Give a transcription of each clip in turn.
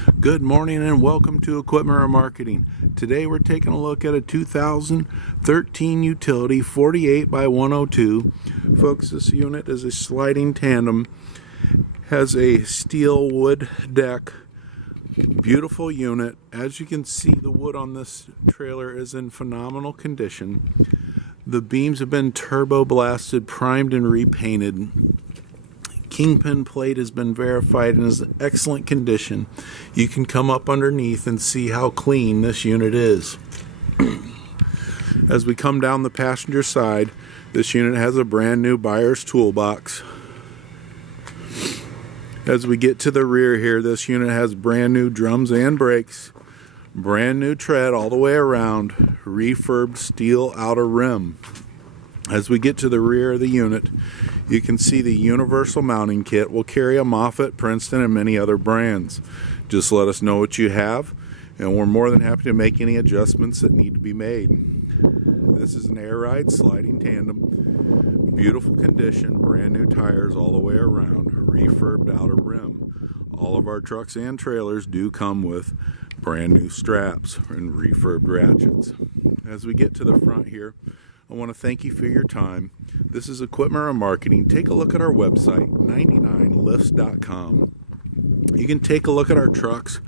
Good morning and welcome to Equipment Remarketing. Today we're taking a look at a 2013 utility 48 by 102. Folks, this unit is a sliding tandem, has a steel wood deck, beautiful unit. As you can see, the wood on this trailer is in phenomenal condition. The beams have been turbo blasted, primed and repainted. Kingpin plate has been verified and is in excellent condition. You can come up underneath and see how clean this unit is. As we come down the passenger side, this unit has a brand new buyer's toolbox. As we get to the rear here, this unit has brand new drums and brakes, brand new tread all the way around, refurbed steel outer rim. As we get to the rear of the unit, you can see the universal mounting kit will carry a Moffett, Princeton, and many other brands. Just let us know what you have, and we're more than happy to make any adjustments that need to be made. This is an air ride sliding tandem, beautiful condition, brand new tires all the way around, refurbed outer rim. All of our trucks and trailers do come with brand new straps and refurbed ratchets. As we get to the front here, I want to thank you for your time. This is Equipment Remarketing. Take a look at our website, 99lifts.com. You can take a look at our trucks,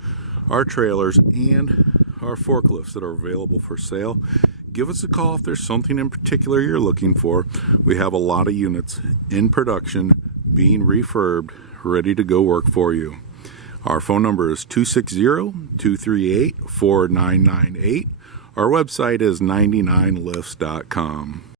our trailers, and our forklifts that are available for sale. Give us a call if there's something in particular you're looking for. We have a lot of units in production, being refurbed, ready to go work for you. Our phone number is 260-238-4998. Our website is 99lifts.com.